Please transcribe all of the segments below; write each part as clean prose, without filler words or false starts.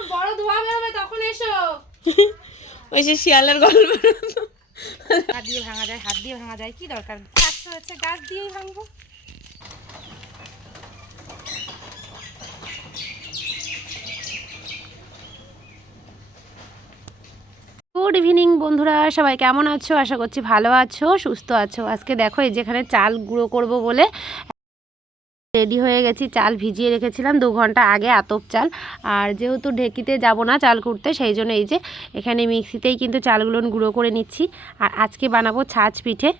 যখন বড় ধোয়া বেরোবে তখন এসো। ওই যে শিয়ালের গল্প। হাত দিয়ে ভাঙা যায়, হাত দিয়ে ভাঙা যায়, কি দরকার, গাছ হচ্ছে গাছ দিয়েই ভাঙবো। গুড ইভিনিং বন্ধুরা, সবাই কেমন আছো? আশা করছি ভালো আছো, সুস্থ আছো। আজকে দেখো এই যেখানে চাল গুঁড়ো করব বলে রেডি হয়ে গেছি। চাল ভিজিয়ে রেখেছিলাম 2 ঘন্টা আগে, আতপ চাল। আর যেহেতু ঢেকিতে যাব না চাল কুড়তে, সেই জন্য এই যে এখানে মিক্সিতেই কিন্তু চালগুলো গুঁড়ো করে নিচ্ছি। আর আজকে বানাবো ছাঁচ পিঠে।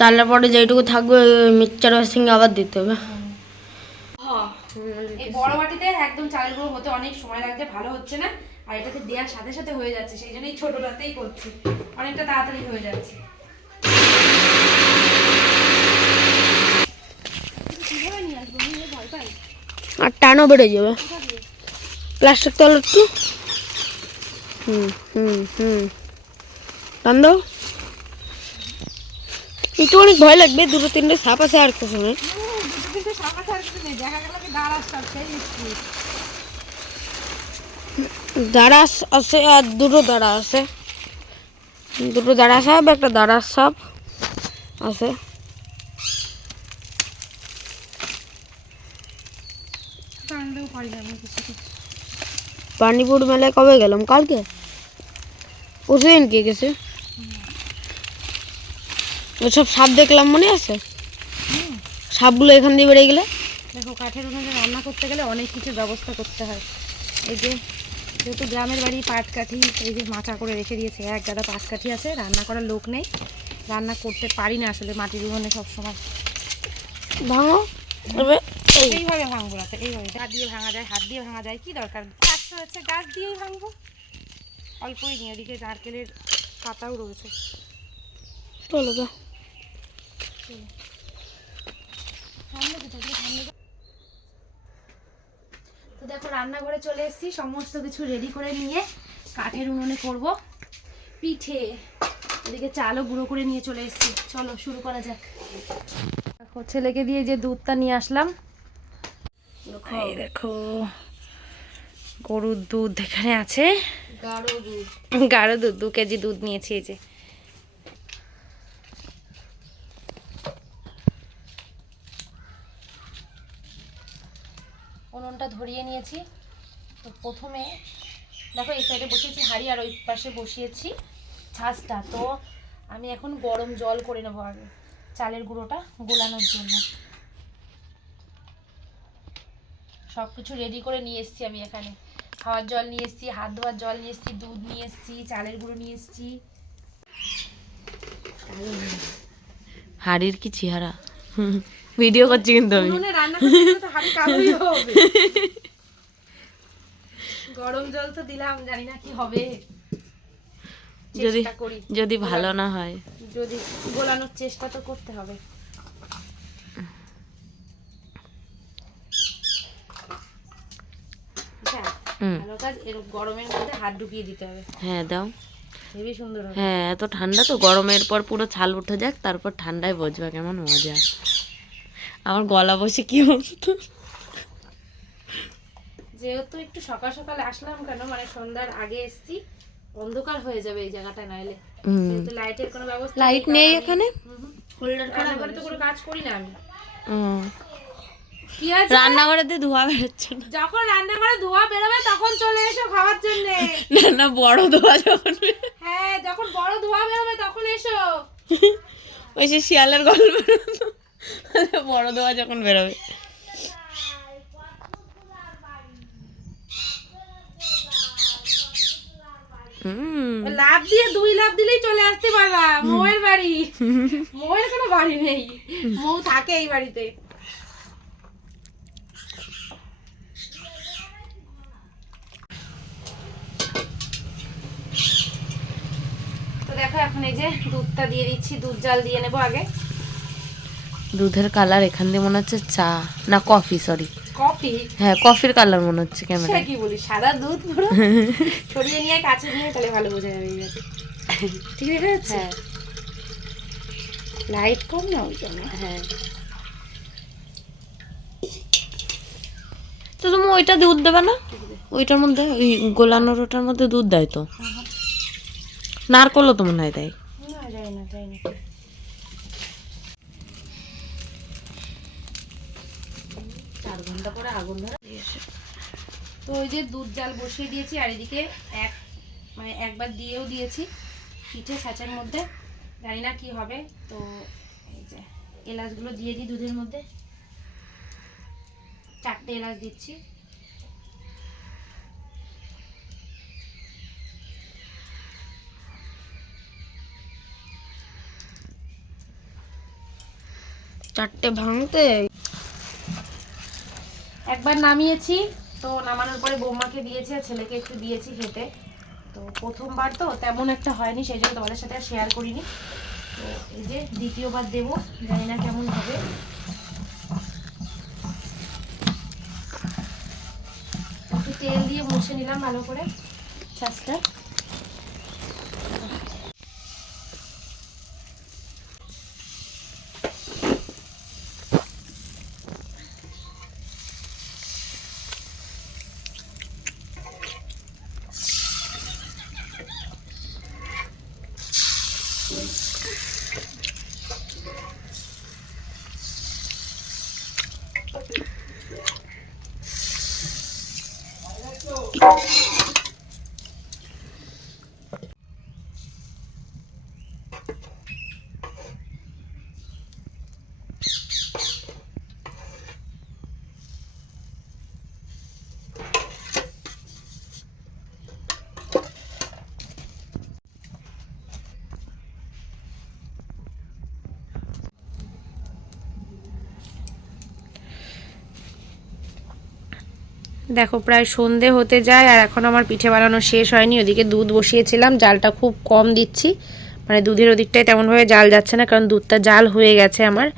চালের পরে যেটুকু থাকবে মিক্সচারের সঙ্গে আবার দিতে হবে। এই বড় বাটিতে একদম চালের গুঁড়ো হতে অনেক সময় লাগছে, ভালো হচ্ছে না। আর এটাতে দেওয়ার সাথে সাথে হয়ে যাচ্ছে, সেই জন্য এই ছোটটাতেই করছি, অনেকটা তাড়াতাড়ি হয়ে যাচ্ছে। আর টানও বেড়ে যাবে। প্লাস্টিক তল একটু টান দাও। একটু অনেক ভয় লাগবে, 2-3টে সাপ আছে আর কিছু নেই। দাঁড়াস আছে আর 2টো দাঁড়া আছে, 2টো দাঁড়া সাপ, একটা দাঁড়া সাপ আছে। পানিপুর মেলায় কবে গেলাম? কালকে, পরশুদিন কে গেছে? ওসব সাপ দেখলাম, মনে আছে? সাপগুলো এখান দিয়ে বেড়ে গেলে। দেখো কাঠের উনুনে রান্না করতে গেলে অনেক কিছু ব্যবস্থা করতে হয়। এই যে যেহেতু গ্রামের বাড়ি, পাট কাঠি এই যে মাচা করে রেখে দিয়েছে, এক গাদা পাট কাঠি আছে, রান্না করার লোক নেই, রান্না করতে পারি না আসলে মাটির উনুনে সবসময়। ভাঙো তবে এইভাবে ভাঙবো না, এইভাবে হাত দিয়ে ভাঙা যায়, হাত দিয়ে ভাঙা যায়, কি দরকার, গাছ হচ্ছে গাছ দিয়েই ভাঙবো। অল্পই নিয়ে, ওদিকে নারকেলের পাতাও রয়েছে। চলো তো। তো দেখো রান্নাঘরে চলে এসেছি, সমস্ত কিছু রেডি করে নিয়ে কাঠের উনুনে করব পিঠে। এদিকে চালও গুঁড়ো করে নিয়ে চলে এসেছি, চলো শুরু করা যাক। দেখো ছেলেকে দিয়ে যে দুধটা নিয়ে আসলাম, এই দেখো গরুর দুধ এখানে আছে, গাঢ় দুধ 2 কেজি দুধ নিয়েছি। এই যে উনুনটা ধরিয়ে নিয়েছি। তো প্রথমে দেখো এই সাইডে বসিয়েছি হাঁড়ি, আর ওই পাশে বসিয়েছি ছাঁচটা। তো আমি এখন গরম জল করে নেবো আগে চালের গুঁড়োটা গোলানোর জন্য। সব কিছু রেডি করে নিয়ে এসেছি আমি, এখানে খাওয়ার জল নিয়ে এসেছি, হাত ধোয়ার জল নিয়ে এসেছি, দুধ নিয়ে এসেছি, চালের গুঁড়ো নিয়ে এসেছি। হাড়ির কি চেহারা, ভিডিও করছি কিন্তু আমি। রান্না করতে তো হাঁড়ি কালোই হবে। গরম জল তো দিলাম, জানি না কি হবে, যদি ভালো না হয়, যদি গোলানোর চেষ্টা তো করতে হবে। ভালো কাজ, এরকম গরমের মধ্যে হাত ঢুকিয়ে দিতে হবে। হ্যাঁ দাও, হেবি সুন্দর হবে। হ্যাঁ এত ঠান্ডা তো, গরমের পর পুরো ছাল উঠে যাক, তারপর ঠান্ডায় বুঝবা কেমন মজা। আমার গলা বসে কি অবস্থা। যেহেতু একটু সকাল সকাল আসলাম, কেন মানে সন্ধ্যার আগে এসছি, অন্ধকার হয়ে যাবে এই জায়গাটা নাইলে। যেহেতু লাইটের কোনো ব্যবস্থা, লাইট নেই এখানে, রান্নাঘরে তো কোনো কাজ করি না আমি। রান্নাঘরেতে ধোঁয়া বেরোচ্ছে না, যখন রান্নাঘরে ধোঁয়া বেরোবে তখন চলে এসো খাওয়ার জন্য। না না বড় ধোঁয়া যখন, হ্যাঁ যখন বড় ধোঁয়া বেরোবে তখন এসো। ওই যে শিয়ালের গল্প, বড় ধোঁয়া যখন বেরোবে। লাভ দিয়ে 2 লাভ দিলেই চলে আসতে পারবা মৌয়ের বাড়ি। মৌয়ের কোনো বাড়ি নেই, মৌ থাকে এই বাড়িতে। তো দেখো এখন এই যে দুধটা দিয়ে দিচ্ছি, দুধ জাল দিয়ে নেবো আগে। দুধের কালার এখান দিয়ে মনে হচ্ছে চা না কফি, সরি কফি। হ্যাঁ কফির কালার মনে হচ্ছে ক্যামেরা। কি বলি, সাদা দুধ পুরো। ছড়িয়ে নিয়ে কাছে নিয়ে তাহলে ভালো বোঝা যাবে। ঠিক আছে। হ্যাঁ লাইট কম না ওই জন্য। হ্যাঁ তো তুমি ওইটা দুধ দেবে না? ওইটার মধ্যে ওই গোলানোর ওটার মধ্যে দুধ দেয় তো, নারকলও তো মনে হয় দেয়। না যায় না, যায় না। 4 ঘন্টা পরে আগুন ধরে। তো ওই যে দুধ জাল বসিয়ে দিয়েছি, আর এদিকে একবার দিয়েও দিয়েছি পিঠে ছাঁচের মধ্যে, জানি না কি হবে। তো এই যে এলাচগুলো দিয়ে দিই দুধের মধ্যে, 4টে এলাচ দিচ্ছি। চারটে ভাঙতে একবার নামিয়েছি, তো নামানোর পরে বৌমাকে দিয়েছি আর ছেলেকে একটু দিয়েছি খেতে। তো প্রথমবার তো তেমন একটা হয়নি, সেই জন্য তোমাদের সাথে আর শেয়ার করিনি। তো এই যে দ্বিতীয়বার দেবো, জানি না কেমন হবে। একটু তেল দিয়ে মুছে নিলাম ভালো করে ছাঁচটা। দেখো প্রায় সন্ধে হতে যায়, আর এখন আমার পিঠে বানানো শেষ হয়নি। ওদিকে দুধ বসিয়েছিলাম, জালটা খুব কম দিচ্ছি, মানে দুধের ওদিকটায় তেমনভাবে জাল যাচ্ছে না, কারণ দুধটা জাল হয়ে গেছে আমার।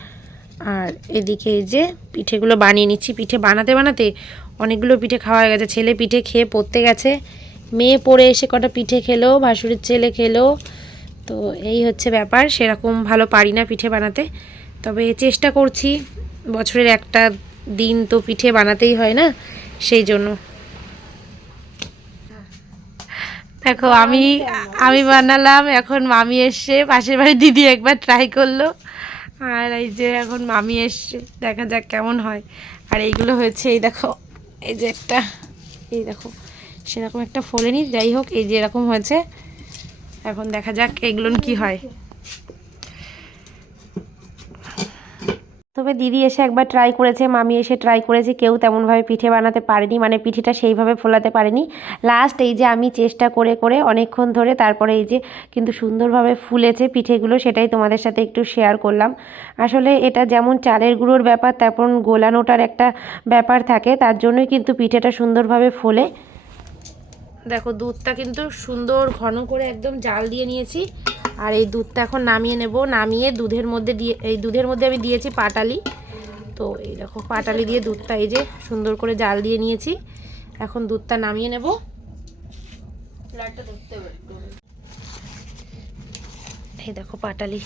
আর এদিকে এই যে পিঠেগুলো বানিয়ে নিচ্ছি। পিঠে বানাতে বানাতে অনেকগুলো পিঠে খাওয়া হয়ে গেছে। ছেলে পিঠে খেয়ে পড়তে গেছে, মেয়ে পড়ে এসে কটা পিঠে খেলো, ভাসুরের ছেলে খেলো। তো এই হচ্ছে ব্যাপার, সেরকম ভালো পারি না পিঠে বানাতে, তবে চেষ্টা করছি। বছরের একটা দিন তো পিঠে বানাতেই হয় না, সেই জন্য। দেখো আমি বানালাম, এখন মামি এসছে, পাশের বাড়ির দিদি একবার ট্রাই করলো, আর এই যে এখন মামি এসছে, দেখা যাক কেমন হয়। আর এইগুলো হয়েছে, এই দেখো, এই যে একটা, এই দেখো সেরকম একটা ফোলেনি, যাই হোক এই যে এরকম হয়েছে। এখন দেখা যাক এগুলো কি হয়। তবে দিদি এসে একবার ট্রাই করেছে, মামি এসে ট্রাই করেছে, কেউ তেমনভাবে পিঠে বানাতে পারেনি, মানে পিঠেটা সেইভাবে ফোলাতে পারেনি। লাস্ট এই যে আমি চেষ্টা করে করে অনেকক্ষণ ধরে, তারপরে এই যে কিন্তু সুন্দরভাবে ফুলেছে পিঠেগুলো, সেটাই তোমাদের সাথে একটু শেয়ার করলাম। আসলে এটা যেমন চালের গুঁড়োর ব্যাপার, তেমন গোলানোটার একটা ব্যাপার থাকে, তার জন্যই কিন্তু পিঠেটা সুন্দরভাবে ফোলে। দেখো দুধটা কিন্তু সুন্দর ঘন করে একদম জাল দিয়ে নিয়েছি, আর এই দুধটা এখন নামিয়ে নেব। নামিয়ে দুধের মধ্যে দিয়ে, এই দুধের মধ্যে আমি দিয়েছি পাটালি। তো এই দেখো পাটালি দিয়ে দুধটা এই যে সুন্দর করে জাল দিয়ে নিয়েছি। এখন দুধটা নামিয়ে নেব। এই দেখো পাটালি,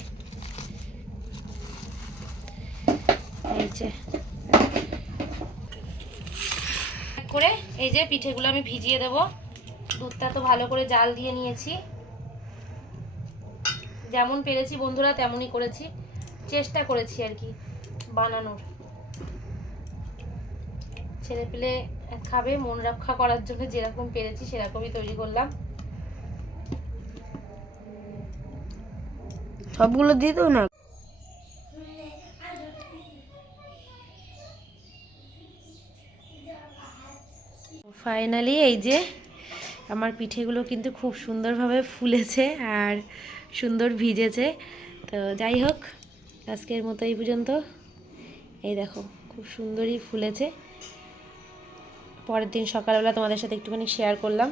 এই যে করে এই যে পিঠেগুলো আমি ভিজিয়ে দেব। দুধটা তো ভালো করে জাল দিয়ে নিয়েছি, যেমন পেরেছি বন্ধুরা তেমনই করেছি, চেষ্টা করেছি আর কি বানানোর। ছেলে পেলে খাবে, মন রক্ষা করার জন্য যেরকম পেরেছি সেরকমই তৈরি করলাম। সবগুলো দিয়ে দাও না। ফাইনালি এই যে আমার পিঠেগুলো কিন্তু খুব সুন্দরভাবে ফুলেছে আর সুন্দর ভিজেছে। তো যাই হোক, আজকের মতো এই পর্যন্ত। এই দেখো খুব সুন্দরই ফুলেছে। পরের দিন সকালবেলা তোমাদের সাথে একটুখানি শেয়ার করলাম।